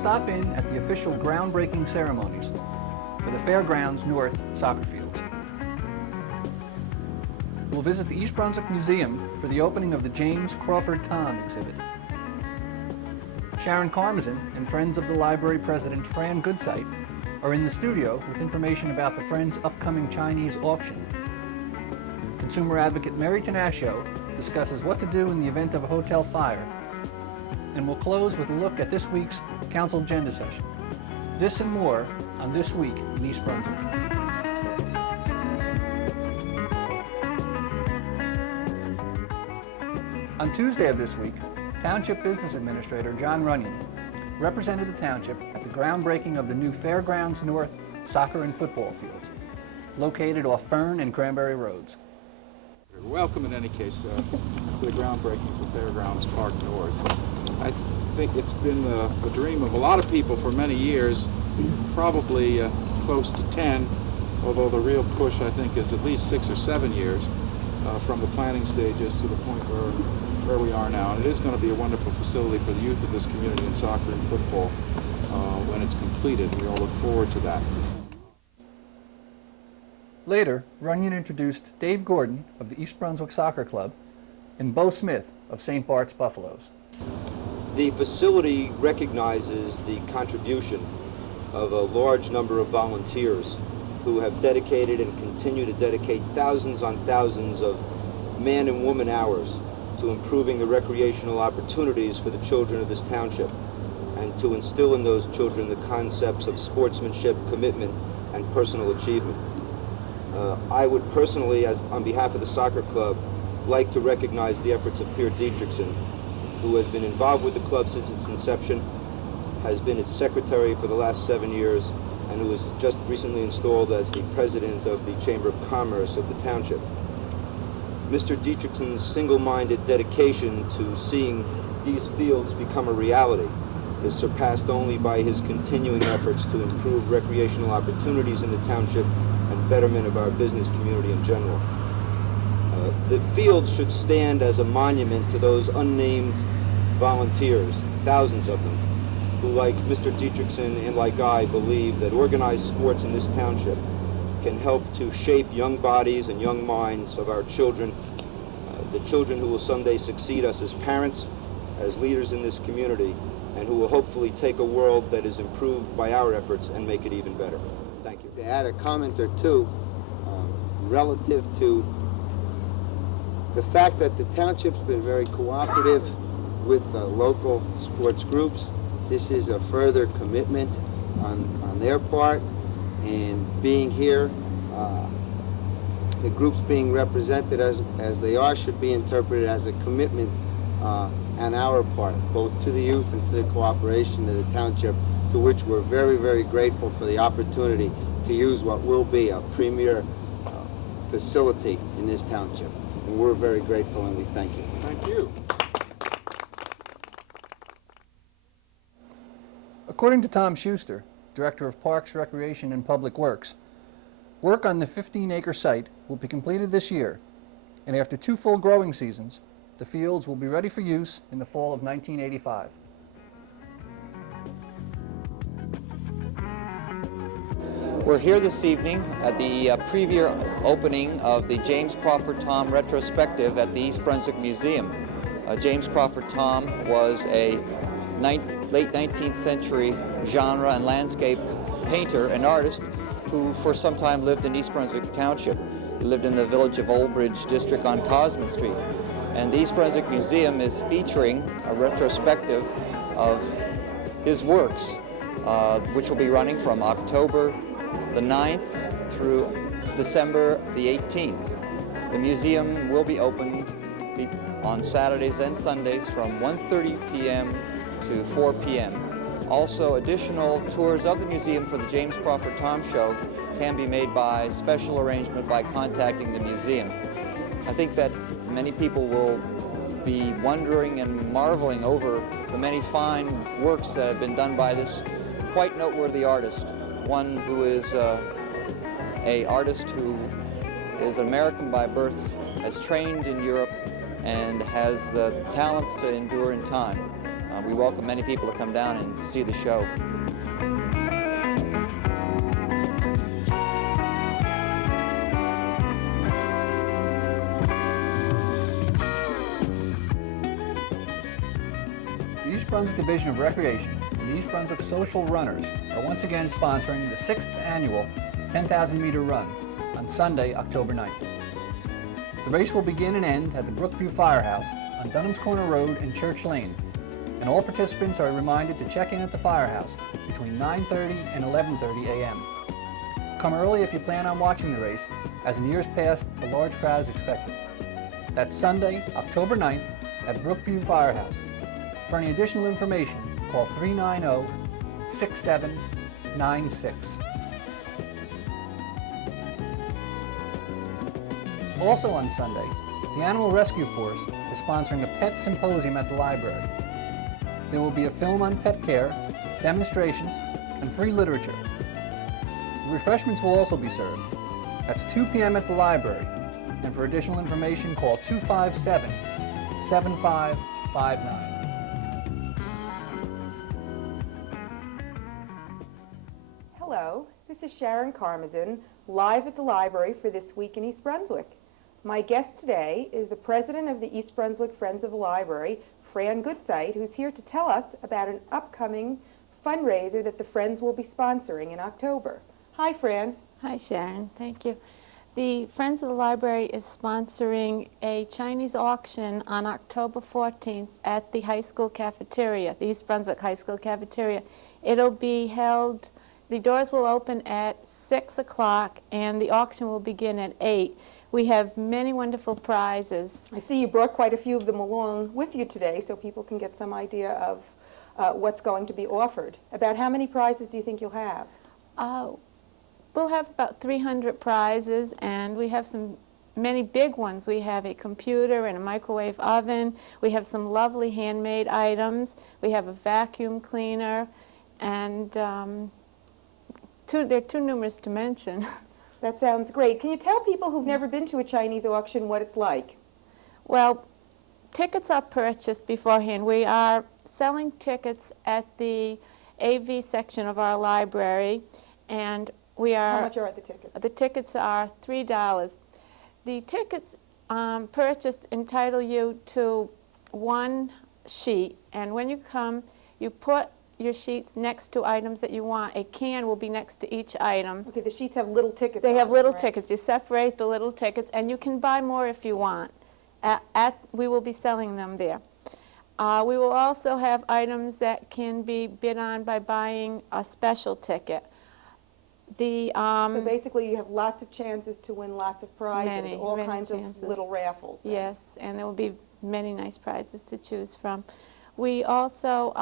stop in at the official groundbreaking ceremonies for the Fairgrounds North soccer fields. We'll visit the East Brunswick Museum for the opening of the James Crawford Thom exhibit. Sharon Karmazin and Friends of the Library President Fran Goodsight are in the studio with information about the Friends' upcoming Chinese auction. Consumer advocate Mary Tanascio discusses what to do in the event of a hotel fire. And we'll close with a look at this week's council agenda session. This and more on This Week in East Brunswick. On Tuesday of this week, Township Business Administrator John Runyon represented the Township at the groundbreaking of the new Fairgrounds North soccer and football fields, located off Fern and Cranberry Roads. Welcome in any case to the groundbreaking for Fairgrounds Park North. I think it's been the dream of a lot of people for many years, probably close to 10, although the real push I think is at least 6 or 7 years from the planning stages to the point where we are now. And it is going to be a wonderful facility for the youth of this community in soccer and football when it's completed. We all look forward to that. Later, Runyon introduced Dave Gordon of the East Brunswick Soccer Club and Bo Smith of St. Bart's Buffaloes. The facility recognizes the contribution of a large number of volunteers who have dedicated and continue to dedicate thousands on thousands of man and woman hours to improving the recreational opportunities for the children of this township and to instill in those children the concepts of sportsmanship, commitment, and personal achievement. I would personally, on behalf of the soccer club, like to recognize the efforts of Pierre Dietrichson, who has been involved with the club since its inception, has been its secretary for the last 7 years, and who was just recently installed as the president of the Chamber of Commerce of the township. Mr. Dietrichson's single-minded dedication to seeing these fields become a reality is surpassed only by his continuing efforts to improve recreational opportunities in the township and betterment of our business community in general. The fields should stand as a monument to those unnamed volunteers, thousands of them, who, like Mr. Dietrichson and like I, believe that organized sports in this township can help to shape young bodies and young minds of our children, the children who will someday succeed us as parents, as leaders in this community, and who will hopefully take a world that is improved by our efforts and make it even better. Thank you. To add a comment or two relative to the fact that the township's been very cooperative with local sports groups. This is a further commitment on their part, and being here, the groups being represented as they are should be interpreted as a commitment on our part, both to the youth and to the cooperation of the township, to which we're very, very grateful for the opportunity to use what will be a premier facility in this township. And we're very grateful and we thank you. Thank you. According to Tom Schuster, Director of Parks, Recreation, and Public Works, work on the 15-acre site will be completed this year, and after 2 full growing seasons, the fields will be ready for use in the fall of 1985. We're here this evening at the preview opening of the James Crawford Thom retrospective at the East Brunswick Museum. James Crawford Thom was a late 19th century genre and landscape painter and artist who for some time lived in East Brunswick Township. He lived in the village of Old Bridge District on Cosman Street. And the East Brunswick Museum is featuring a retrospective of his works, which will be running from October the 9th through December the 18th. The museum will be open on Saturdays and Sundays from 1:30 p.m. to 4 p.m. Also, additional tours of the museum for the James Crawford Thom Show can be made by special arrangement by contacting the museum. I think that many people will be wondering and marveling over the many fine works that have been done by this quite noteworthy artist, one who is an artist who is American by birth, has trained in Europe, and has the talents to endure in time. we welcome many people to come down and see the show. The East Brunswick Division of Recreation and the East Brunswick Social Runners are once again sponsoring the 6th annual 10,000 meter run on Sunday, October 9th. The race will begin and end at the Brookview Firehouse on Dunham's Corner Road and Church Lane, and all participants are reminded to check in at the firehouse between 9:30 and 11:30 a.m. Come early if you plan on watching the race, as in years past, a large crowd is expected. That's Sunday, October 9th at Brookview Firehouse. For any additional information, call 390-6796. Also on Sunday, the Animal Rescue Force is sponsoring a pet symposium at the library. There will be a film on pet care, demonstrations, and free literature. The refreshments will also be served. That's 2 p.m. at the library, and for additional information, call 257-7559. Hello, this is Sharon Karmazin, live at the library for This Week in East Brunswick. My guest today is the president of the East Brunswick Friends of the Library, Fran Goodsight, who's here to tell us about an upcoming fundraiser that the Friends will be sponsoring in October. Hi, Fran. Hi, Sharon. Thank you. The Friends of the Library is sponsoring a Chinese auction on October 14th at the high school cafeteria, the East Brunswick High School cafeteria. It'll be held, the doors will open at 6 o'clock and the auction will begin at 8. We have many wonderful prizes. I see you brought quite a few of them along with you today so people can get some idea of what's going to be offered. About how many prizes do you think you'll have? We'll have about 300 prizes, and we have many big ones. We have a computer and a microwave oven. We have some lovely handmade items. We have a vacuum cleaner, and they're too numerous to mention. That sounds great. Can you tell people who've never been to a Chinese auction what it's like? Well, tickets are purchased beforehand. We are selling tickets at the AV section of our library, and we are... How much are the tickets? The tickets are $3. The tickets purchased entitle you to one sheet, and when you come, you put your sheets next to items that you want. A can will be next to each item. Okay, the sheets have little tickets They on have them, little right? tickets. You separate the little tickets, and you can buy more if you want. We will be selling them there. We will also have items that can be bid on by buying a special ticket. So basically you have lots of chances to win lots of prizes, all many kinds chances. of little raffles. Then. Yes, and there will be many nice prizes to choose from. We also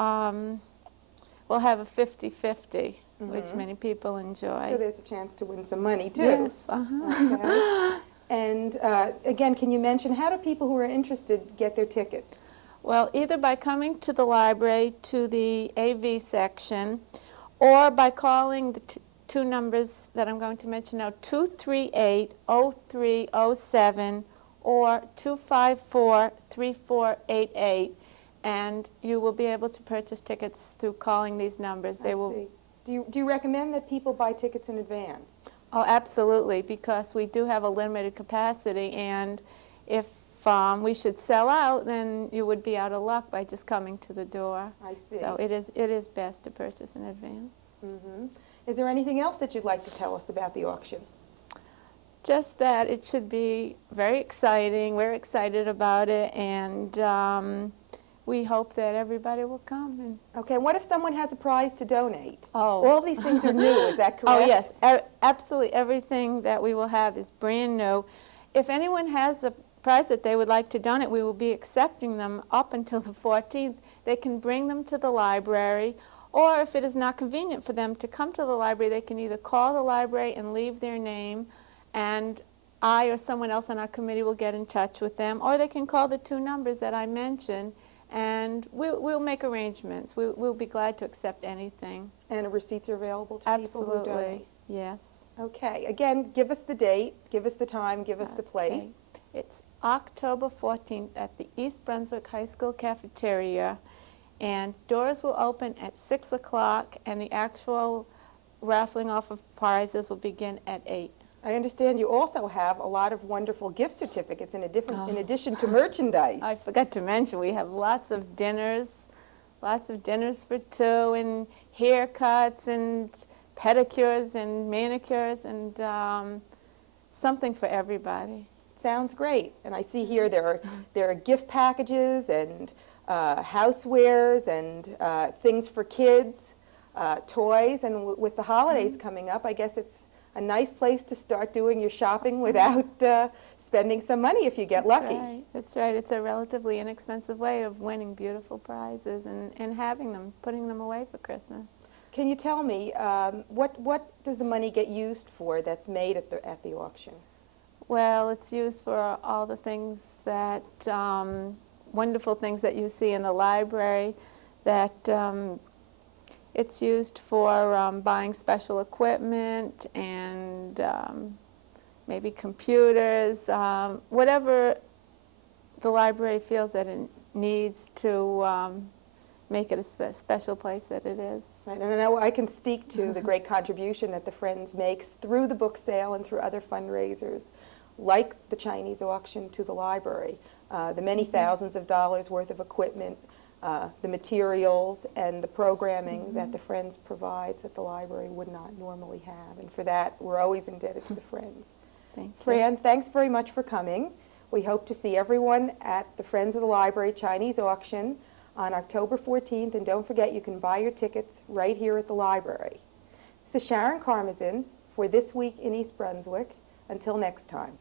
will have a 50-50, which many people enjoy. So there's a chance to win some money too. Yes. Okay. And again, can you mention how do people who are interested get their tickets? Well, either by coming to the library to the AV section, or by calling the two numbers that I'm going to mention now, 238-0307 or 254-3488, and you will be able to purchase tickets through calling these numbers. I see. Do you recommend that people buy tickets in advance? Oh, absolutely, because we do have a limited capacity, and if we should sell out, then you would be out of luck by just coming to the door. I see. So it is best to purchase in advance. Mm-hmm. Is there anything else that you'd like to tell us about the auction? Just that it should be very exciting. We're excited about it, and we hope that everybody will come. And Okay, and what if someone has a prize to donate? Oh. All these things are new, is that correct? Oh, yes. Absolutely everything that we will have is brand new. If anyone has a prize that they would like to donate, we will be accepting them up until the 14th. They can bring them to the library, or if it is not convenient for them to come to the library, they can either call the library and leave their name, and I or someone else on our committee will get in touch with them, or they can call the two numbers that I mentioned, and we'll make arrangements. We'll be glad to accept anything. And receipts are available to people who donate? Absolutely, yes. Okay, again, give us the date, give us the time, give us the place. It's October 14th at the East Brunswick High School cafeteria, And doors will open at 6 o'clock, and the actual raffling off of prizes will begin at 8. I understand you also have a lot of wonderful gift certificates in addition to merchandise. I forgot to mention, we have lots of dinners for two, and haircuts, and pedicures, and manicures, and something for everybody. Sounds great. And I see here there are gift packages and housewares and things for kids, toys, and with the holidays coming up, I guess it's a nice place to start doing your shopping without spending some money if you get lucky. Right. That's right. It's a relatively inexpensive way of winning beautiful prizes and having them, putting them away for Christmas. Can you tell me, what does the money get used for that's made at the auction? Well, it's used for all the things that, wonderful things that you see in the library, that it's used for buying special equipment and maybe computers, whatever the library feels that it needs to make it a special place that it is. Right, and I know I can speak to the great contribution that the Friends makes through the book sale and through other fundraisers, like the Chinese auction to the library. The many thousands of dollars worth of equipment, the materials, and the programming that the Friends provides that the library would not normally have. And for that, we're always indebted to the Friends. Thank you. Fran, thanks very much for coming. We hope to see everyone at the Friends of the Library Chinese auction on October 14th, and don't forget you can buy your tickets right here at the library. This is Sharon Karmazin for This Week in East Brunswick. Until next time.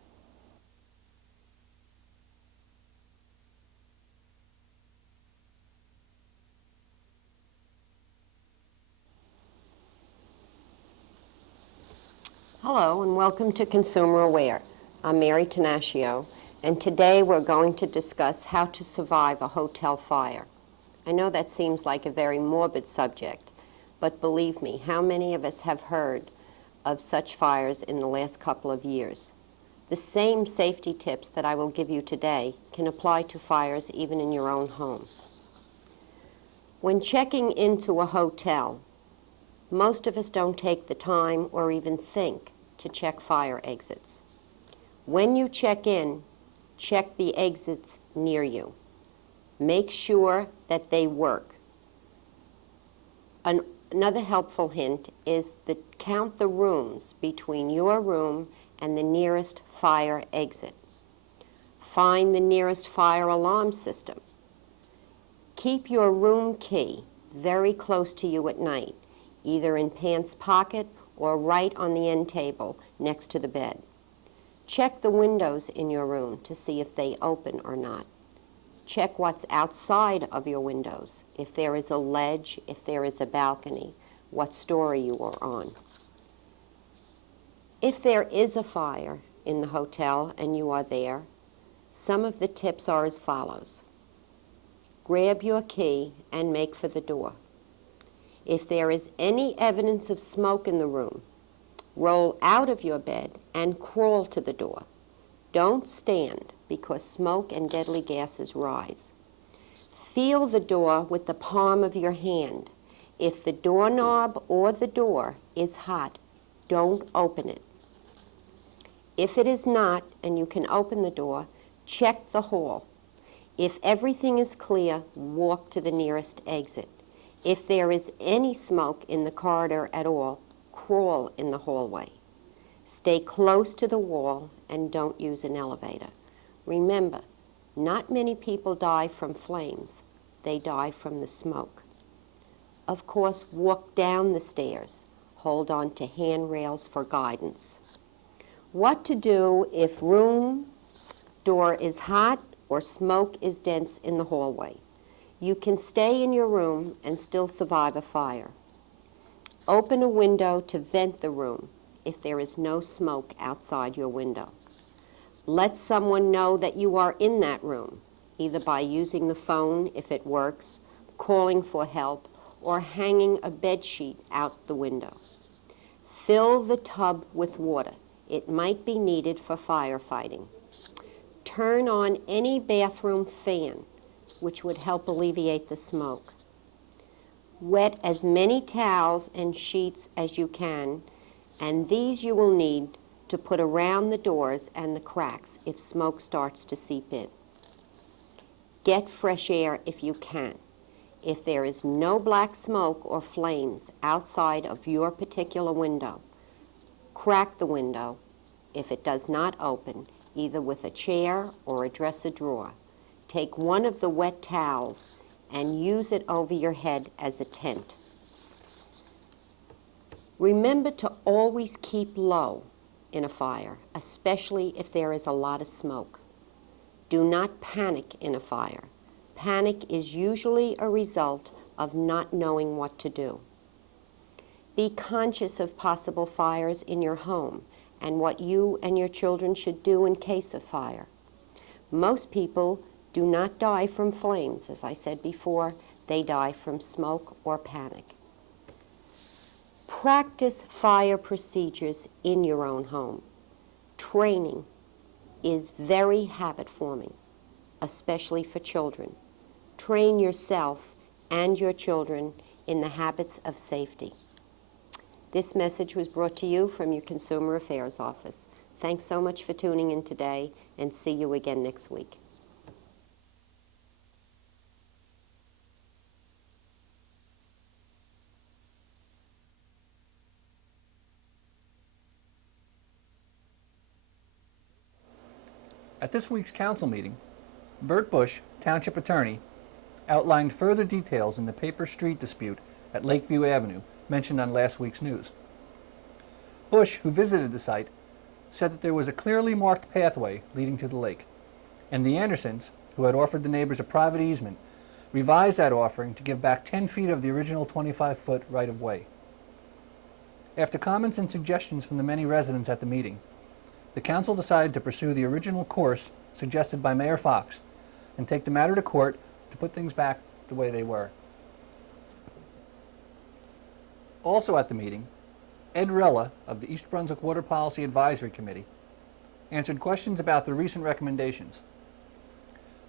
Hello and welcome to Consumer Aware. I'm Mary Tenaccio, and today we're going to discuss how to survive a hotel fire. I know that seems like a very morbid subject, but believe me, how many of us have heard of such fires in the last couple of years? The same safety tips that I will give you today can apply to fires even in your own home. When checking into a hotel, most of us don't take the time or even think to check fire exits. When you check in, check the exits near you. Make sure that they work. Another helpful hint is to count the rooms between your room and the nearest fire exit. Find the nearest fire alarm system. Keep your room key very close to you at night, either in pants pocket or right on the end table next to the bed. Check the windows in your room to see if they open or not. Check what's outside of your windows, if there is a ledge, if there is a balcony, what story you are on. If there is a fire in the hotel and you are there, some of the tips are as follows. Grab your key and make for the door. If there is any evidence of smoke in the room, roll out of your bed and crawl to the door. Don't stand, because smoke and deadly gases rise. Feel the door with the palm of your hand. If the doorknob or the door is hot, don't open it. If it is not, and you can open the door, check the hall. If everything is clear, walk to the nearest exit. If there is any smoke in the corridor at all, crawl in the hallway. Stay close to the wall and don't use an elevator. Remember, not many people die from flames. They die from the smoke. Of course, walk down the stairs. Hold on to handrails for guidance. What to do if room door is hot or smoke is dense in the hallway. You can stay in your room and still survive a fire. Open a window to vent the room if there is no smoke outside your window. Let someone know that you are in that room, either by using the phone if it works, calling for help, or hanging a bed sheet out the window. Fill the tub with water. It might be needed for firefighting. Turn on any bathroom fan, which would help alleviate the smoke. Wet as many towels and sheets as you can, and these you will need to put around the doors and the cracks if smoke starts to seep in. Get fresh air if you can. If there is no black smoke or flames outside of your particular window, crack the window if it does not open, either with a chair or a dresser drawer. Take one of the wet towels and use it over your head as a tent. Remember to always keep low in a fire, especially if there is a lot of smoke. Do not panic in a fire. Panic is usually a result of not knowing what to do. Be conscious of possible fires in your home and what you and your children should do in case of fire. Most people do not die from flames, as I said before. They die from smoke or panic. Practice fire procedures in your own home. Training is very habit-forming, especially for children. Train yourself and your children in the habits of safety. This message was brought to you from your Consumer Affairs Office. Thanks so much for tuning in today, and see you again next week. At this week's council meeting, Bert Bush, Township Attorney, outlined further details in the paper street dispute at Lakeview Avenue mentioned on last week's news. Bush, who visited the site, said that there was a clearly marked pathway leading to the lake, and the Andersons, who had offered the neighbors a private easement, revised that offering to give back 10 feet of the original 25-foot right-of-way. After comments and suggestions from the many residents at the meeting, the council decided to pursue the original course suggested by Mayor Fox and take the matter to court to put things back the way they were. Also at the meeting, Ed Rella of the East Brunswick Water Policy Advisory Committee answered questions about the recent recommendations.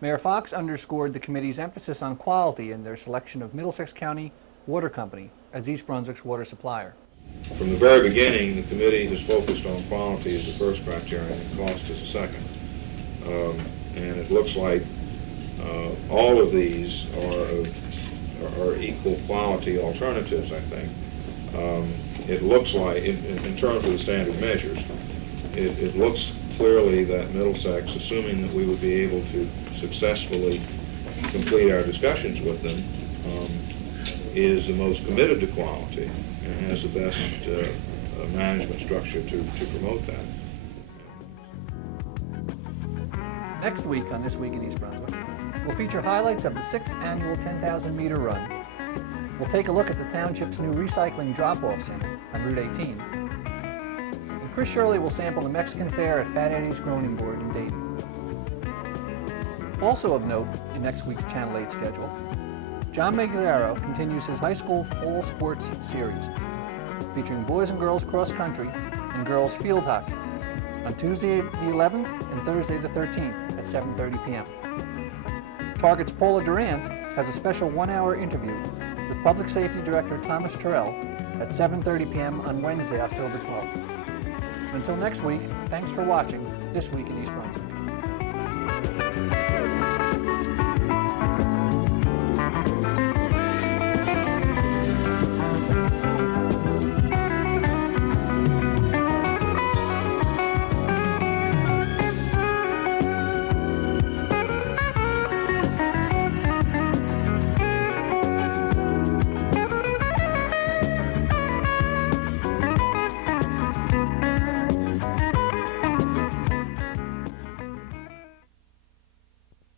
Mayor Fox underscored the committee's emphasis on quality in their selection of Middlesex County Water Company as East Brunswick's water supplier. From the very beginning, the committee has focused on quality as the first criterion and cost as the second. And it looks like all of these are equal quality alternatives, I think. It looks like, in terms of the standard measures, it looks clearly that Middlesex, assuming that we would be able to successfully complete our discussions with them, is the most committed to quality and has the best management structure to promote that. Next week on This Week in East Brunswick, we'll feature highlights of the 6th annual 10,000-meter run. We'll take a look at the township's new recycling drop-off center on Route 18. And Chris Shirley will sample the Mexican fare at Fat Eddie's Groaning Board in Dayton. Also of note in next week's Channel 8 schedule, John Magliaro continues his high school fall sports series, featuring boys and girls cross country and girls field hockey on Tuesday the 11th and Thursday the 13th at 7:30 p.m. Target's Paula Durant has a special one-hour interview with Public Safety Director Thomas Terrell at 7:30 p.m. on Wednesday, October 12th. Until next week, thanks for watching This Week in East Brunswick.